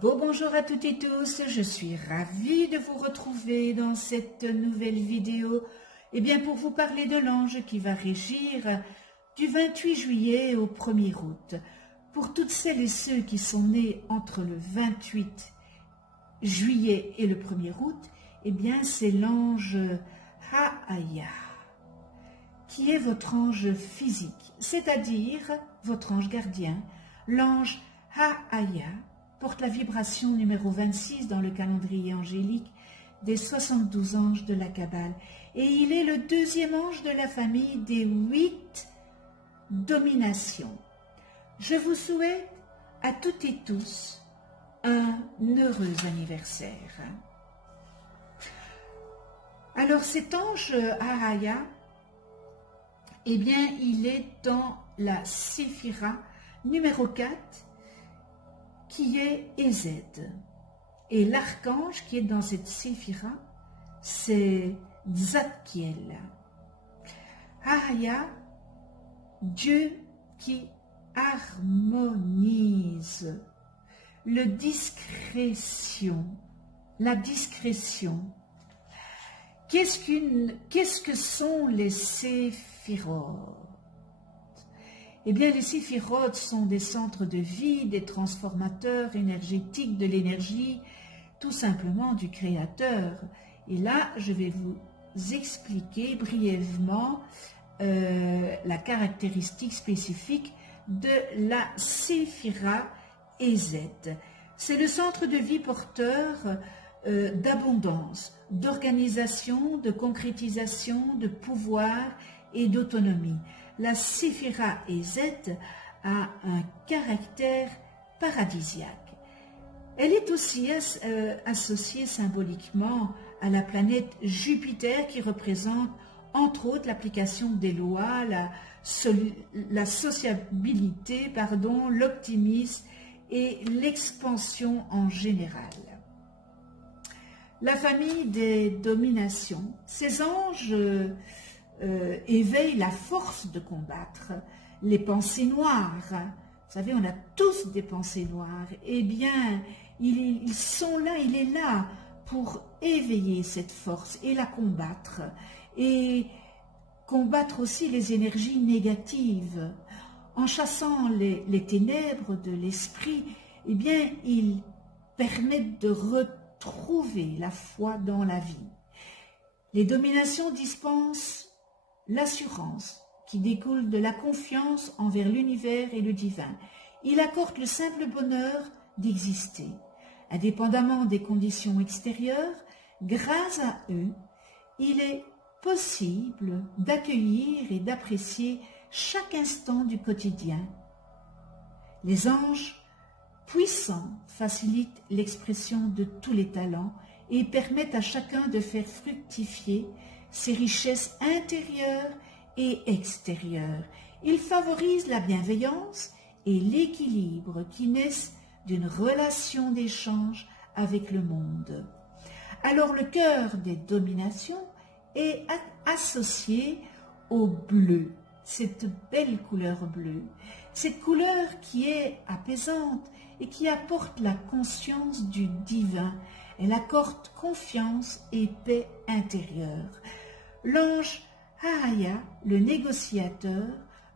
Bonjour à toutes et tous, je suis ravie de vous retrouver dans cette nouvelle vidéo pour vous parler de l'ange qui va régir du 28 juillet au 1er août. Pour toutes celles et ceux qui sont nés entre le 28 juillet et le 1er août, c'est l'ange Ha'aya, qui est votre ange physique, c'est-à-dire votre ange gardien. L'ange Ha'aya porte la vibration numéro 26 dans le calendrier angélique des 72 anges de la Kabbale. Et il est le deuxième ange de la famille des 8 dominations. Je vous souhaite à toutes et tous un heureux anniversaire. Alors cet ange Ha'aya, il est dans la séphira numéro 4, qui est Ezed. Et l'archange qui est dans cette séphira, c'est Tzadkiel. Ha'aya, Dieu qui harmonise, la discrétion. Qu'est-ce que sont les séphirotes? Les séphirotes sont des centres de vie, des transformateurs énergétiques de l'énergie, tout simplement du Créateur. Et là, je vais vous expliquer brièvement la caractéristique spécifique de la séphira Ezed. C'est le centre de vie porteur d'abondance, d'organisation, de concrétisation, de pouvoir et d'autonomie. La séphira Ezed a un caractère paradisiaque. Elle est aussi associée symboliquement à la planète Jupiter qui représente entre autres l'application des lois, la sociabilité, l'optimisme et l'expansion en général. La famille des dominations, ces anges éveille la force de combattre les pensées noires. Vous savez, on a tous des pensées noires. Ils sont là, il est là pour éveiller cette force et la combattre. Et combattre aussi les énergies négatives. En chassant les ténèbres de l'esprit, ils permettent de retrouver la foi dans la vie. Les dominations dispensent l'assurance qui découle de la confiance envers l'univers et le divin. Il accorde le simple bonheur d'exister. Indépendamment des conditions extérieures, grâce à eux, il est possible d'accueillir et d'apprécier chaque instant du quotidien. Les anges puissants facilitent l'expression de tous les talents et permettent à chacun de faire fructifier ses richesses intérieures et extérieures. Ils favorisent la bienveillance et l'équilibre qui naissent d'une relation d'échange avec le monde. Alors le cœur des dominations est associé au bleu, cette belle couleur bleue, cette couleur qui est apaisante et qui apporte la conscience du divin. Elle accorde confiance et paix intérieure. L'ange Ha'aya, le négociateur,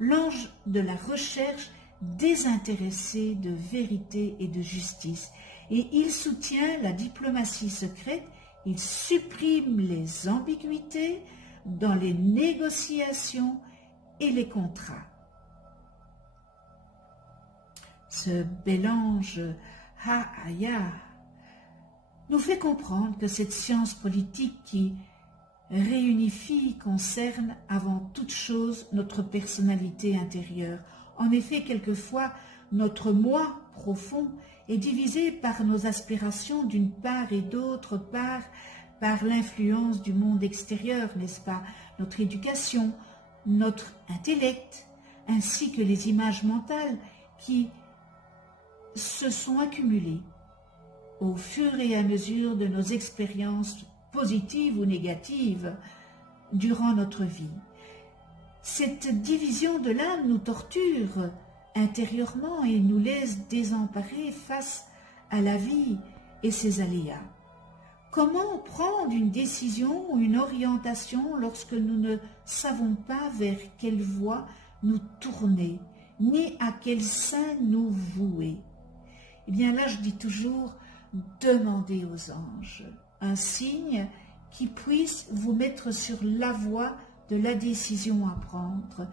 l'ange de la recherche désintéressée de vérité et de justice. Et il soutient la diplomatie secrète, il supprime les ambiguïtés dans les négociations et les contrats. Ce bel ange Ha'aya nous fait comprendre que cette science politique qui réunifie concerne avant toute chose notre personnalité intérieure. En effet, quelquefois, notre moi profond est divisé par nos aspirations d'une part et d'autre part par l'influence du monde extérieur, n'est-ce pas? Notre éducation, notre intellect, ainsi que les images mentales qui se sont accumulées au fur et à mesure de nos expériences positives ou négatives durant notre vie. Cette division de l'âme nous torture intérieurement et nous laisse désemparés face à la vie et ses aléas. Comment prendre une décision ou une orientation lorsque nous ne savons pas vers quelle voie nous tourner, ni à quel sein nous vouer? Eh bien là, je dis toujours, demandez aux anges un signe qui puisse vous mettre sur la voie de la décision à prendre.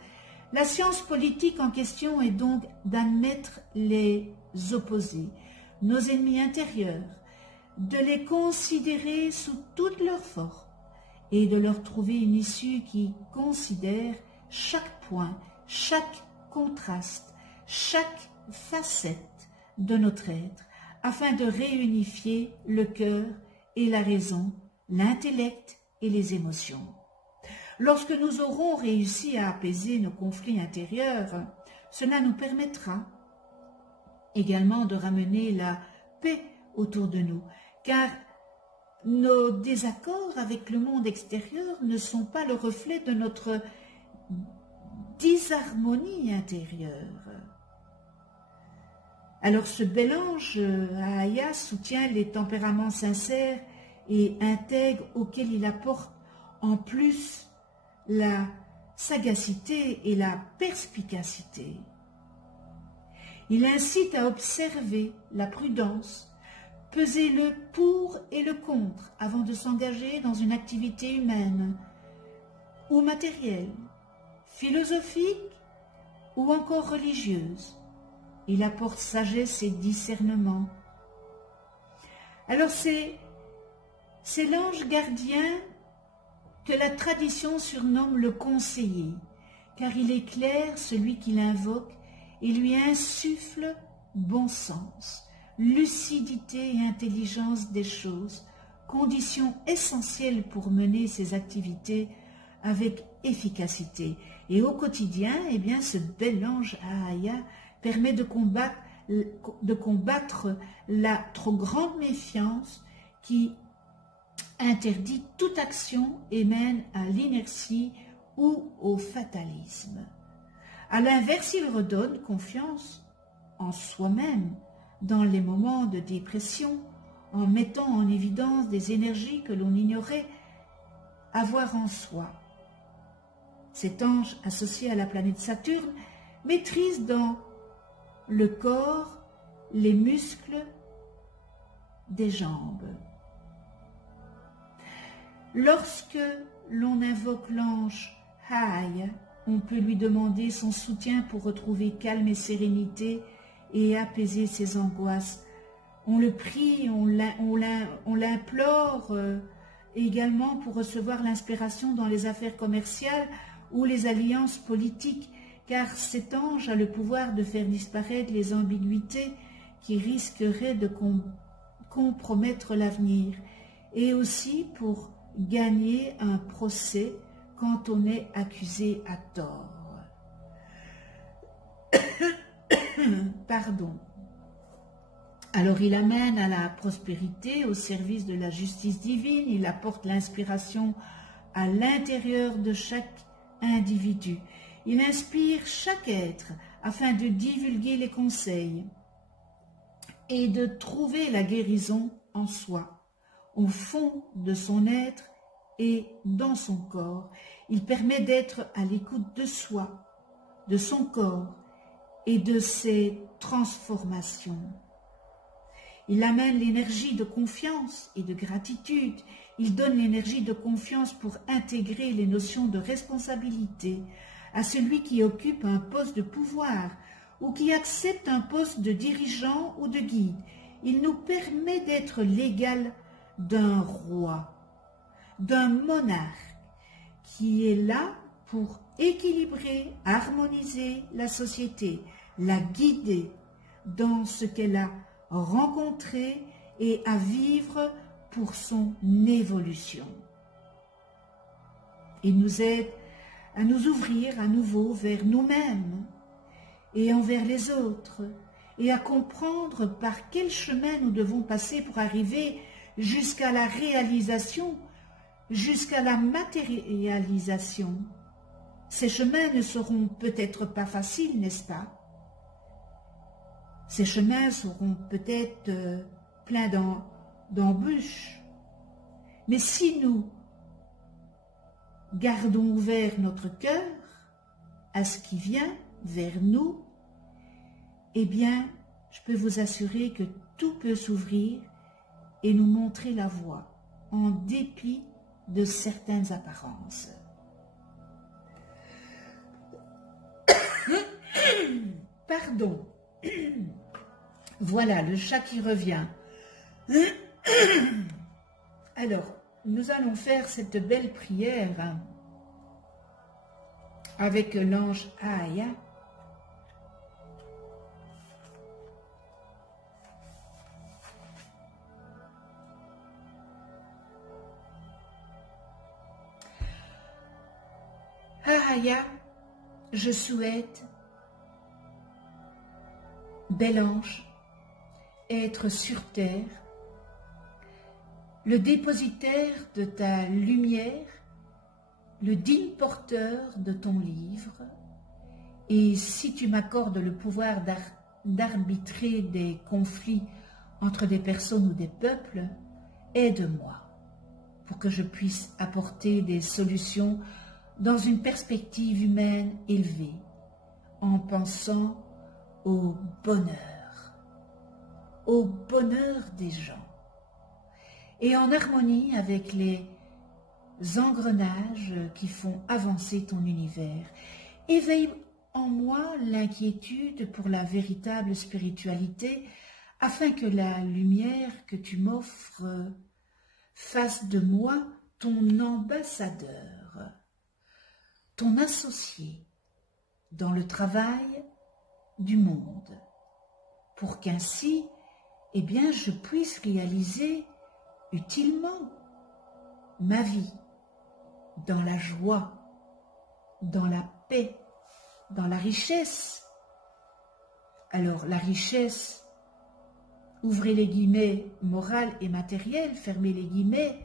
La science politique en question est donc d'admettre les opposés, nos ennemis intérieurs, de les considérer sous toutes leurs formes et de leur trouver une issue qui considère chaque point, chaque contraste, chaque facette de notre être, afin de réunifier le cœur et la raison, l'intellect et les émotions. Lorsque nous aurons réussi à apaiser nos conflits intérieurs, cela nous permettra également de ramener la paix autour de nous, car nos désaccords avec le monde extérieur ne sont pas le reflet de notre disharmonie intérieure. Alors ce bel ange, Ahaya, soutient les tempéraments sincères et intègres auxquels il apporte en plus la sagacité et la perspicacité. Il incite à observer la prudence, peser le pour et le contre avant de s'engager dans une activité humaine ou matérielle, philosophique ou encore religieuse. Il apporte sagesse et discernement. Alors c'est l'ange gardien que la tradition surnomme le conseiller, car il éclaire celui qui l'invoque et lui insuffle bon sens, lucidité et intelligence des choses, conditions essentielles pour mener ses activités avec efficacité. Et au quotidien, eh bien, ce bel ange Ahaya permet de combattre la trop grande méfiance qui interdit toute action et mène à l'inertie ou au fatalisme. À l'inverse, il redonne confiance en soi-même dans les moments de dépression, en mettant en évidence des énergies que l'on ignorait avoir en soi. Cet ange, associé à la planète Saturne, maîtrise dans le corps les muscles des jambes. Lorsque l'on invoque l'ange Ahaya, on peut lui demander son soutien pour retrouver calme et sérénité et apaiser ses angoisses. On le prie, on l'implore également pour recevoir l'inspiration dans les affaires commerciales ou les alliances politiques, car cet ange a le pouvoir de faire disparaître les ambiguïtés qui risqueraient de compromettre l'avenir, et aussi pour gagner un procès quand on est accusé à tort. Pardon. Alors il amène à la prospérité au service de la justice divine, il apporte l'inspiration à l'intérieur de chaque individu. Il inspire chaque être afin de divulguer les conseils et de trouver la guérison en soi, au fond de son être et dans son corps. Il permet d'être à l'écoute de soi, de son corps et de ses transformations. Il amène l'énergie de confiance et de gratitude. Il donne l'énergie de confiance pour intégrer les notions de responsabilité à celui qui occupe un poste de pouvoir ou qui accepte un poste de dirigeant ou de guide. Il nous permet d'être l'égal d'un roi, d'un monarque qui est là pour équilibrer, harmoniser la société, la guider dans ce qu'elle a rencontré et à vivre pour son évolution. Il nous aide à nous ouvrir à nouveau vers nous-mêmes et envers les autres, et à comprendre par quel chemin nous devons passer pour arriver jusqu'à la réalisation, jusqu'à la matérialisation. Ces chemins ne seront peut-être pas faciles, n'est-ce pas? Ces chemins seront peut-être plein d'embûches. Mais si nous gardons ouvert notre cœur à ce qui vient vers nous, eh bien, je peux vous assurer que tout peut s'ouvrir et nous montrer la voie, en dépit de certaines apparences. Pardon. Voilà, le chat qui revient. Alors, nous allons faire cette belle prière avec l'ange Aya. Aya, je souhaite, bel ange, être sur terre, le dépositaire de ta lumière, le digne porteur de ton livre, et si tu m'accordes le pouvoir d'arbitrer des conflits entre des personnes ou des peuples, aide-moi pour que je puisse apporter des solutions dans une perspective humaine élevée, en pensant au bonheur des gens, et en harmonie avec les engrenages qui font avancer ton univers. Éveille en moi l'inquiétude pour la véritable spiritualité, afin que la lumière que tu m'offres fasse de moi ton ambassadeur, ton associé dans le travail du monde, pour qu'ainsi, eh bien, je puisse réaliser utilement ma vie dans la joie, dans la paix, dans la richesse. Alors, la richesse, ouvrez les guillemets, morale et matérielle, fermez les guillemets,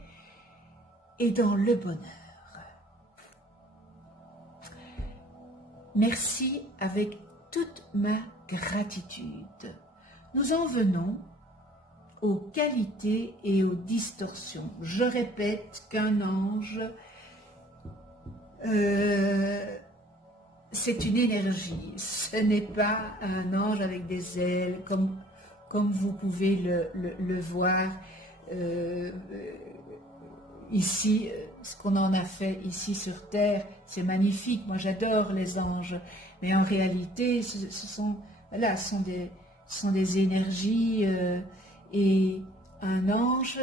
et dans le bonheur. Merci avec toute ma gratitude. Nous en venons aux qualités et aux distorsions. Je répète qu'un ange, c'est une énergie. Ce n'est pas un ange avec des ailes, comme vous pouvez le voir ici. Ce qu'on en a fait ici sur Terre, c'est magnifique. Moi, j'adore les anges. Mais en réalité, ce sont des énergies et un ange,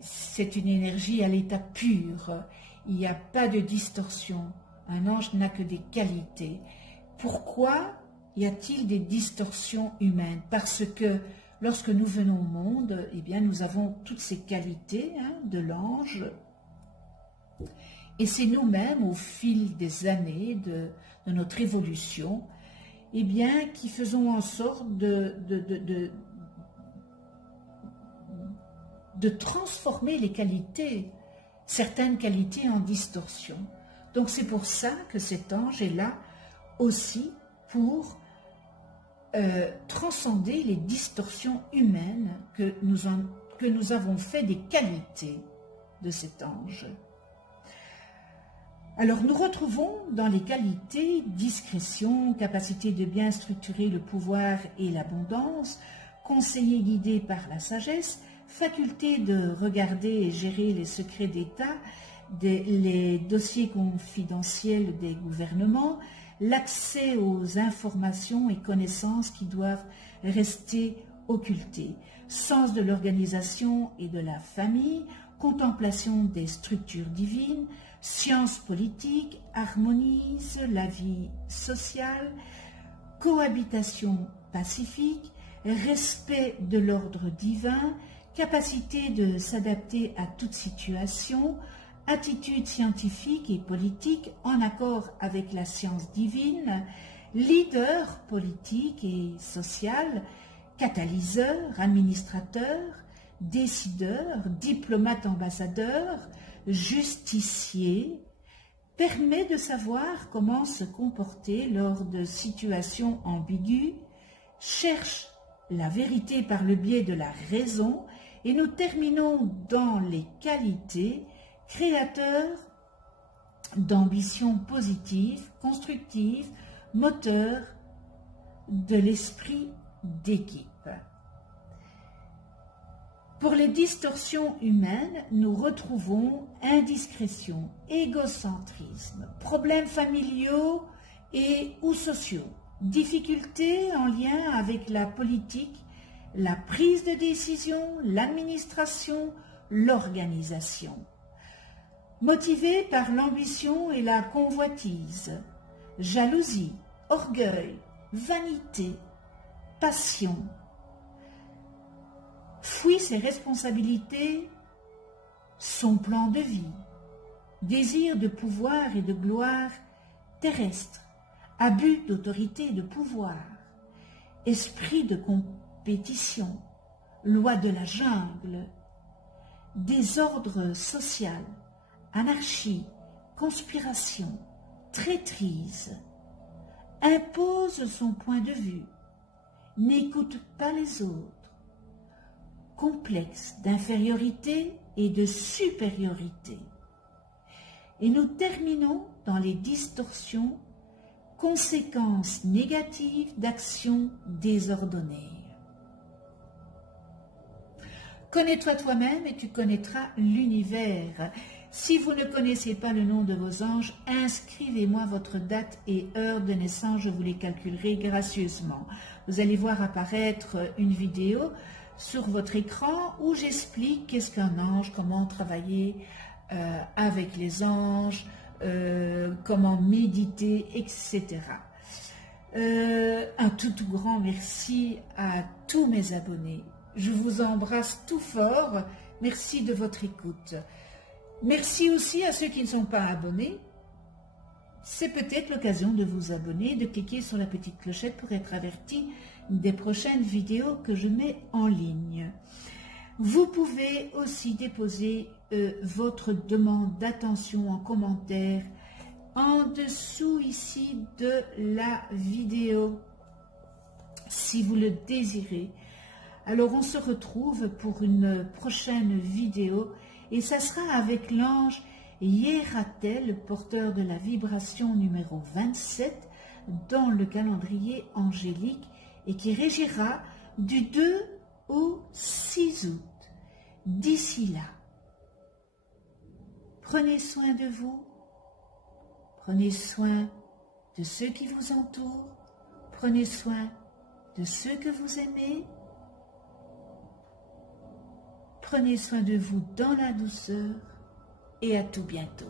c'est une énergie à l'état pur. Il n'y a pas de distorsion. Un ange n'a que des qualités. Pourquoi y a-t-il des distorsions humaines? Parce que lorsque nous venons au monde, eh bien, nous avons toutes ces qualités de l'ange. Et c'est nous-mêmes, au fil des années de notre évolution, eh bien, qui faisons en sorte de transformer les qualités, certaines qualités en distorsion. Donc c'est pour ça que cet ange est là aussi pour transcender les distorsions humaines que nous avons fait des qualités de cet ange. Alors nous retrouvons dans les qualités discrétion, capacité de bien structurer le pouvoir et l'abondance, conseiller guidé par la sagesse, faculté de regarder et gérer les secrets d'État, les dossiers confidentiels des gouvernements, l'accès aux informations et connaissances qui doivent rester occultées, sens de l'organisation et de la famille, contemplation des structures divines, science politique, harmonise la vie sociale, cohabitation pacifique, respect de l'ordre divin, capacité de s'adapter à toute situation, attitude scientifique et politique en accord avec la science divine, leader politique et social, catalyseur, administrateur, décideur, diplomate ambassadeur, justicier, permet de savoir comment se comporter lors de situations ambiguës, cherche la vérité par le biais de la raison, et nous terminons dans les qualités, créateur d'ambition positive, constructive, moteur de l'esprit d'équipe. Pour les distorsions humaines, nous retrouvons indiscrétion, égocentrisme, problèmes familiaux et ou sociaux, difficultés en lien avec la politique, la prise de décision, l'administration, l'organisation. Motivés par l'ambition et la convoitise, jalousie, orgueil, vanité, passion. Fuit ses responsabilités, son plan de vie, désir de pouvoir et de gloire terrestre, abus d'autorité et de pouvoir, esprit de compétition, loi de la jungle, désordre social, anarchie, conspiration, traîtrise, impose son point de vue, n'écoute pas les autres, complexe d'infériorité et de supériorité. Et nous terminons dans les distorsions, conséquences négatives d'actions désordonnées. Connais-toi toi-même et tu connaîtras l'univers. Si vous ne connaissez pas le nom de vos anges, inscrivez-moi votre date et heure de naissance, je vous les calculerai gracieusement. Vous allez voir apparaître une vidéo sur votre écran où j'explique qu'est-ce qu'un ange, comment travailler avec les anges, comment méditer, etc. Un tout grand merci à tous mes abonnés. Je vous embrasse tout fort. Merci de votre écoute. Merci aussi à ceux qui ne sont pas abonnés. C'est peut-être l'occasion de vous abonner, de cliquer sur la petite clochette pour être averti des prochaines vidéos que je mets en ligne. Vous pouvez aussi déposer votre demande d'attention en commentaire en dessous ici de la vidéo, si vous le désirez. Alors on se retrouve pour une prochaine vidéo et ça sera avec l'ange Hiératel, porteur de la vibration numéro 27 dans le calendrier angélique et qui régira du 2 au 6 août. D'ici là, prenez soin de vous, prenez soin de ceux qui vous entourent, prenez soin de ceux que vous aimez, prenez soin de vous dans la douceur et à tout bientôt.